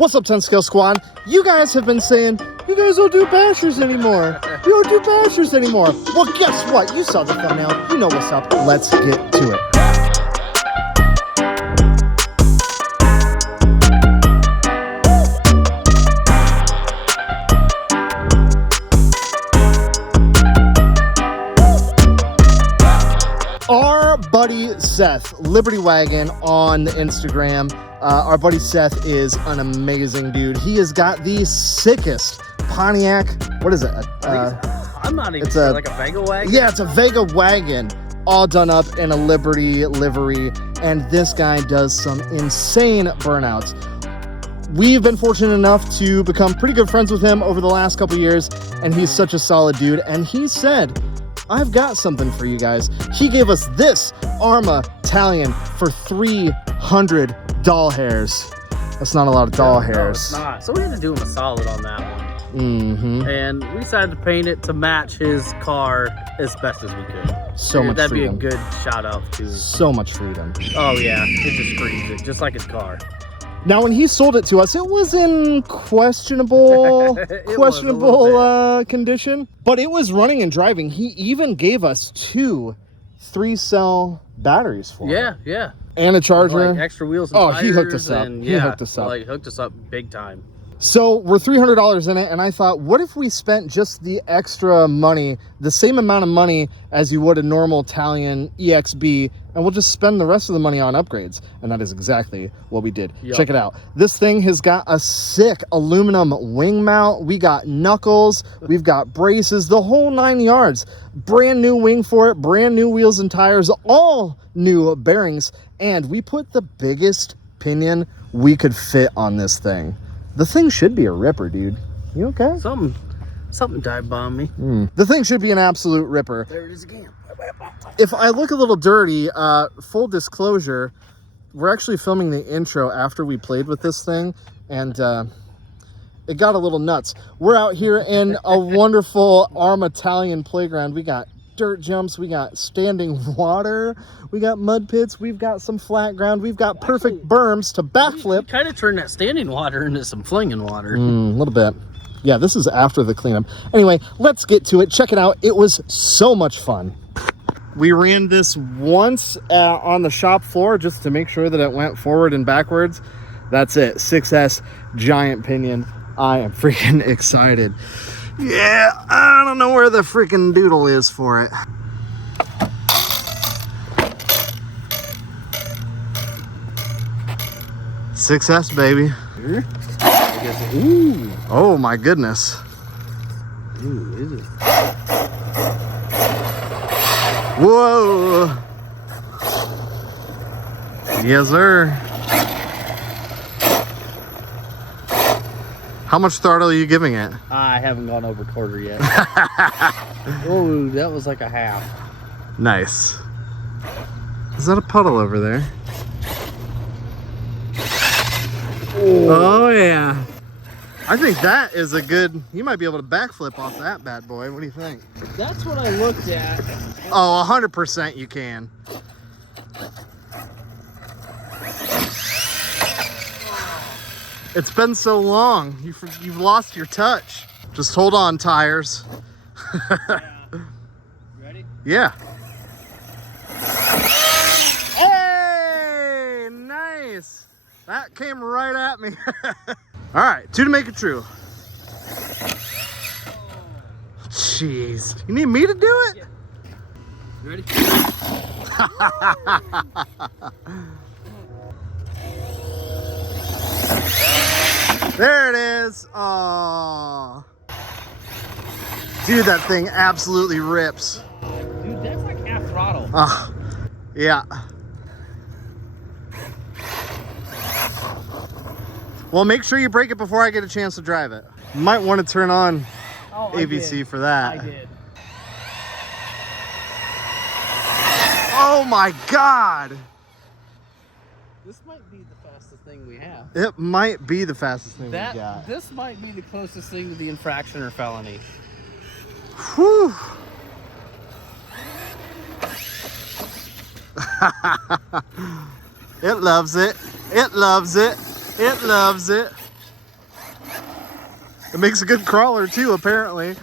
What's up, 10 Scale Squad? You guys have been saying, you guys don't do bashers anymore. You don't do bashers anymore. Well, guess what? You saw the thumbnail. You know what's up. Let's get to it. Our buddy Seth, Liberty Wagon on the Instagram. Our buddy Seth is an amazing dude. He has got the sickest Pontiac. What is it? I'm not even sure, like a Vega wagon? Yeah, it's a Vega wagon, all done up in a Liberty livery. And this guy does some insane burnouts. We've been fortunate enough to become pretty good friends with him over the last couple years. And he's such a solid dude. And he said, I've got something for you guys. He gave us this Arrma Talion for 300 doll hairs. That's not a lot of doll hairs. No, it's not. So we had to do him a solid on that one. Mm-hmm. And we decided to paint it to match his car as best as we could. So much That'd freedom. be a good shout out to. So much freedom. Oh yeah, it just screams it, just like his car. Now, when he sold it to us, it was in questionable, condition, but it was running and driving. He even gave us 2 3-cell batteries for it. Yeah. And a charger. Like extra wheels and tires. He hooked us up. And, he hooked us up. Like hooked us up big time. So we're $300 in it, and I thought, what if we spent just the extra money, the same amount of money as you would a normal Talion EXB, and we'll just spend the rest of the money on upgrades. And that is exactly what we did. Yep. Check it out. This thing has got a sick aluminum wing mount. We got knuckles. We've got braces, the whole 9 yards. Brand new wing for it, brand new wheels and tires, all new bearings. And we put the biggest pinion we could fit on this thing. The thing should be a ripper, dude. You okay? Something dive bombed me. The thing should be an absolute ripper. There it is again. If I look a little dirty, full disclosure, we're actually filming the intro after we played with this thing, and it got a little nuts. We're out here in a wonderful Arrma Talion playground. We got dirt jumps, we got standing water, we got mud pits, we've got some flat ground, we've got perfect berms to backflip. Kind of turned that standing water into some flinging water. A little bit. Yeah, this is after the cleanup. Anyway, let's get to it. Check it out. It was so much fun. We ran this once on the shop floor just to make sure that it went forward and backwards. That's it. 6S giant pinion. I am freaking excited. Yeah, I don't know where the freaking doodle is for it. Success, baby. Ooh. Oh my goodness. Ooh, is it? Whoa. Yes, sir. How much throttle are you giving it? I haven't gone over quarter yet. Oh, that was like a half. Nice. Is that a puddle over there? Oh yeah. I think that is a good, you might be able to backflip off that bad boy. What do you think? That's what I looked at. Oh, 100% you can. It's been so long. You've lost your touch. Just hold on, tires. Ready? Yeah. Hey, nice. That came right at me. All right, 2 to make it true. Jeez, you need me to do it? Yeah. You ready? There it is. Oh, dude, that thing absolutely rips. Dude, that's like half throttle. Yeah. Well, make sure you break it before I get a chance to drive it. You might want to turn on AVC for that. I did. Oh my God. This might be the fastest thing we have. It might be the fastest thing we got. This might be the closest thing to the infraction or felony. Whew. It loves it. It loves it. It loves it. It makes a good crawler too, apparently.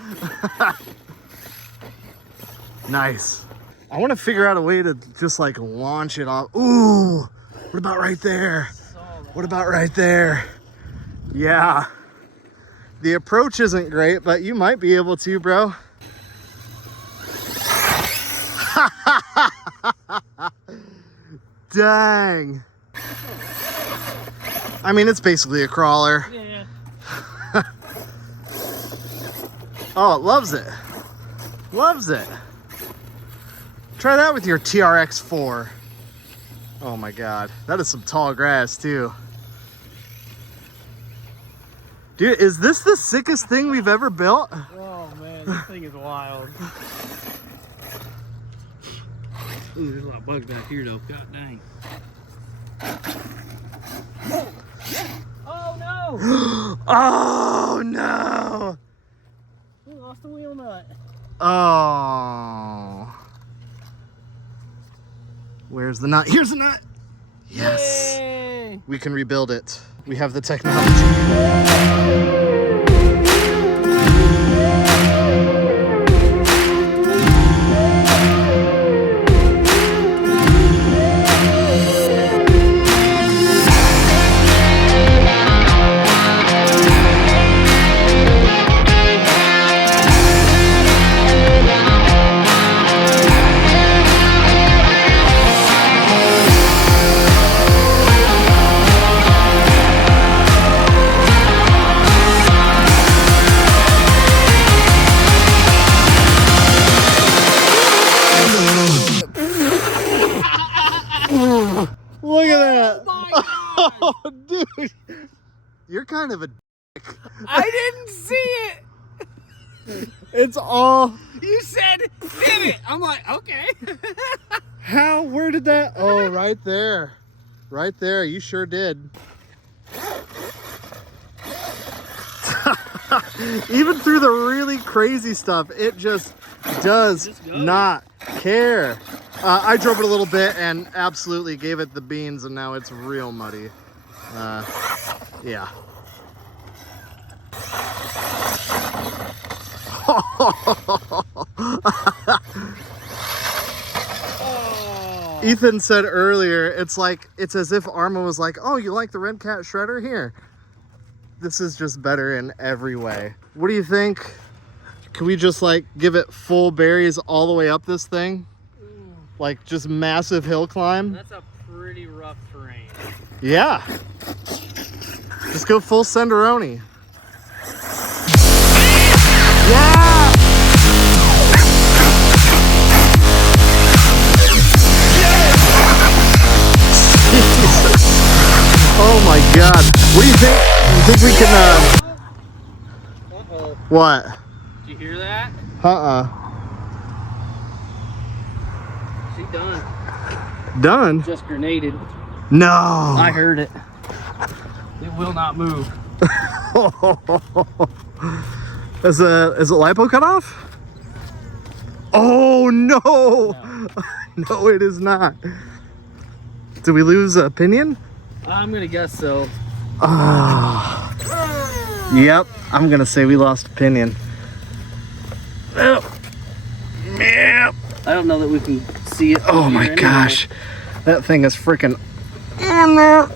Nice. I want to figure out a way to just like launch it off. Ooh, what about right there? What about right there? Yeah. The approach isn't great, but you might be able to, bro. Dang. I mean, it's basically a crawler. Yeah. Oh, it loves it. Loves it. Try that with your TRX4. Oh my God, that is some tall grass too. Dude, is this the sickest thing we've ever built? Oh man, this thing is wild. Ooh, there's a lot of bugs back here though. God dang. Oh no! Oh no! We lost the wheel nut. Oh. Where's the nut? Here's the nut! Yes! Yay! We can rebuild it. We have the technology. Look at that! Oh, dude! You're kind of a dick. I didn't see it! It's all... You said, hit it! I'm like, okay. How? Where did that... Oh, right there. Right there. You sure did. Even through the really crazy stuff, it just does not care. I drove it a little bit and absolutely gave it the beans, and now it's real muddy. Yeah. Oh. Ethan said earlier, it's as if Arrma was like, oh, you like the Red Cat shredder? Here. This is just better in every way. What do you think? Can we just like give it full berries all the way up this thing? Like just massive hill climb? That's a pretty rough terrain. Yeah. Just go full Senderoni. Yeah! Oh my God. What do you think? You think we can, Uh-oh. What? Did you hear that? She done. Done? Just grenaded. No. I heard it. It will not move. Is it lipo cut off? Oh no. No. No, it is not. Did we lose a pinion? I'm gonna guess so. Yep, I'm gonna say we lost a pinion. Oh. Yep. I don't know that we can see it. Oh my gosh, that thing is freaking in there.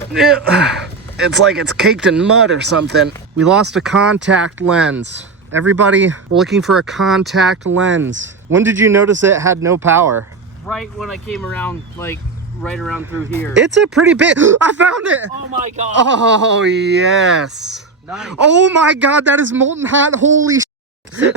It's like it's caked in mud or something. We lost a contact lens. Everybody looking for a contact lens. When did you notice it had no power? Right when I came around, like right around through here. It's a pretty big, I found it. Oh my God. Oh yes. Nice. Oh my God, that is molten hot, holy shit.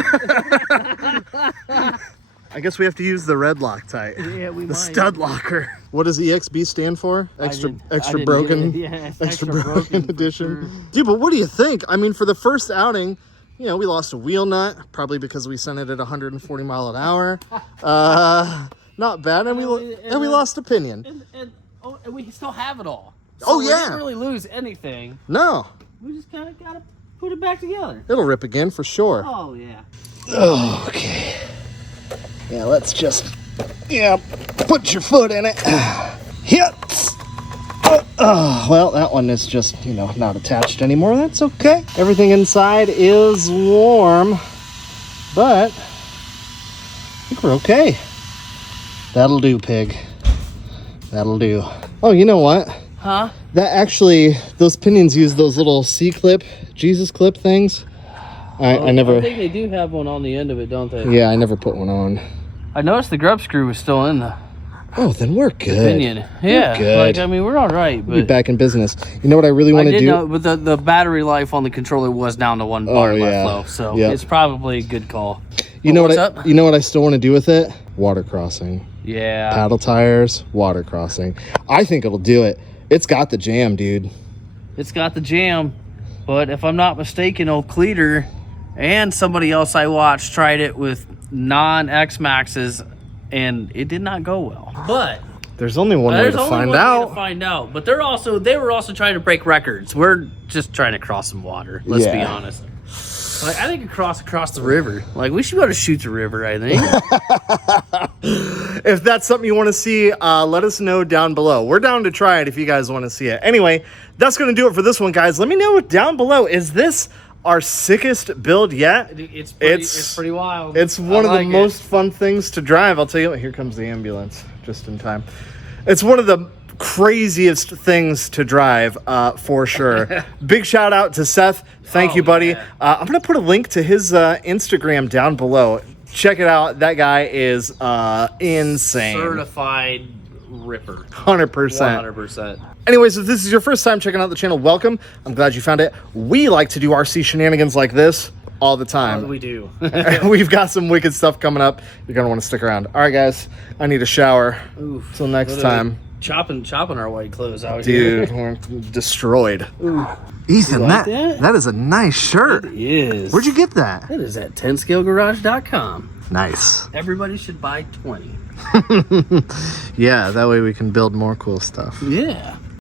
I guess we have to use the red Loctite. Yeah, we The might. stud locker. What does EXB stand for? I Extra didn't broken? hear it. Yeah, it's extra extra broken broken for edition. sure. Dude, but what do you think? I mean, for the first outing, you know, we lost a wheel nut, probably because we sent it at 140 mile an hour. Not bad, and we lost a pinion. And we still have it all. So Oh, we yeah. didn't really lose anything. No, We just kind of gotta put it back together. it'll rip again for sure. Oh yeah. Okay. Yeah, let's just, put your foot in it. Hit. Well, that one is just, not attached anymore. That's okay. Everything inside is warm, but I think we're okay. That'll do, pig. That'll do. Oh, you know what? Huh? That actually, those pinions use those little C-clip, Jesus clip things. I never... I think they do have one on the end of it, don't they? Yeah, I never put one on. I noticed the grub screw was still in the Oh, then we're good. pinion. Yeah, we're good. like, I mean, we're all right. But We'll be back in business. You know what I really want to do? know, but the battery life on the controller was down to 1 bar left low, so Yep. it's probably a good call. You know what's what? up? You know what I still want to do with it? Water crossing. Yeah. Paddle tires, water crossing. I think it'll do it. It's got the jam, dude. It's got the jam, but if I'm not mistaken, old Cleater and somebody else I watched tried it with non-X Maxes, and it did not go well. But There's only one way to find out. But they were also trying to break records. We're just trying to cross some water. Let's be honest. Like, I think across the river. Like, we should be able to shoot the river, I think. If that's something you want to see, let us know down below. We're down to try it if you guys want to see it. Anyway, that's going to do it for this one, guys. Let me know down below. Is this our sickest build yet? It's pretty wild. It's one of the most fun things to drive. I'll tell you what, here comes the ambulance just in time. It's one of the craziest things to drive, for sure. Big shout out to Seth. Thank you, buddy. Yeah. I'm going to put a link to his Instagram down below. Check it out. That guy is insane. Certified ripper. 100%. 100%. Anyways, if this is your first time checking out the channel, welcome. I'm glad you found it. We like to do RC shenanigans like this all the time. We do. We've got some wicked stuff coming up. You're going to want to stick around. All right, guys. I need a shower. Oof. Till next time. Chopping our white clothes out here. Dude, we're destroyed. Ooh. Ethan, You like that? that is a nice shirt. It is. Where'd you get that? It is at 10scalegarage.com. Nice. Everybody should buy 20. Yeah, that way we can build more cool stuff. Yeah.